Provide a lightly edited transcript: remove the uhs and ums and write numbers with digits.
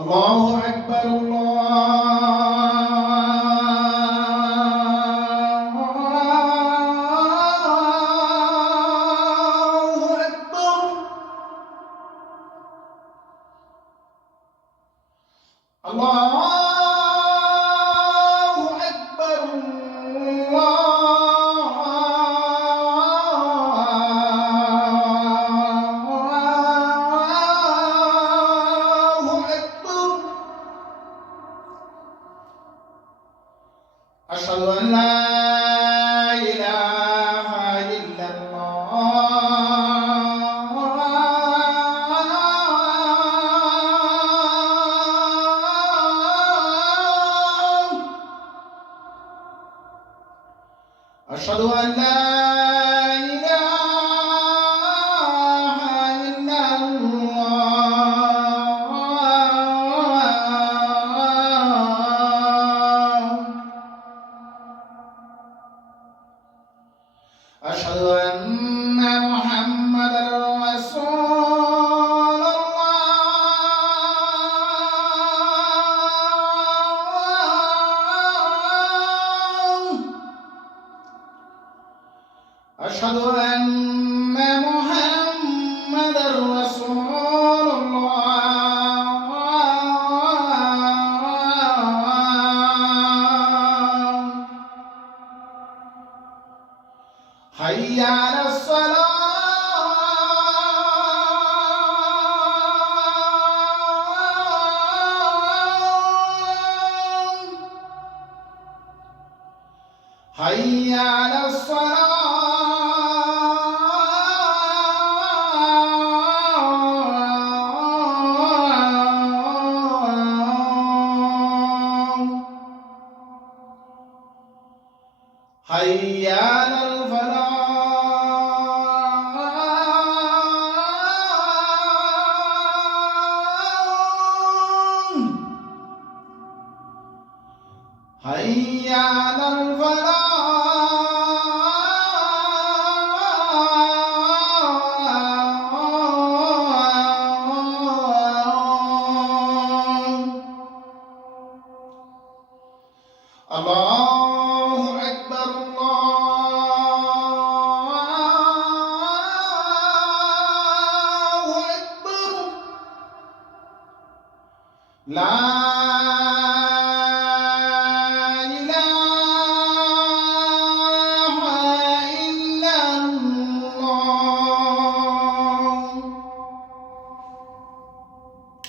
الله أكبر أشهد أن لا إله إلا الله أشهد أن لا إله إلا الله أشهد أن محمدا رسول الله أشهد أن محمدا رسول الله حي على الصلاة حي على الصلاة حي على الفلاح حي على الفلاح الله أكبر الله أكبر لا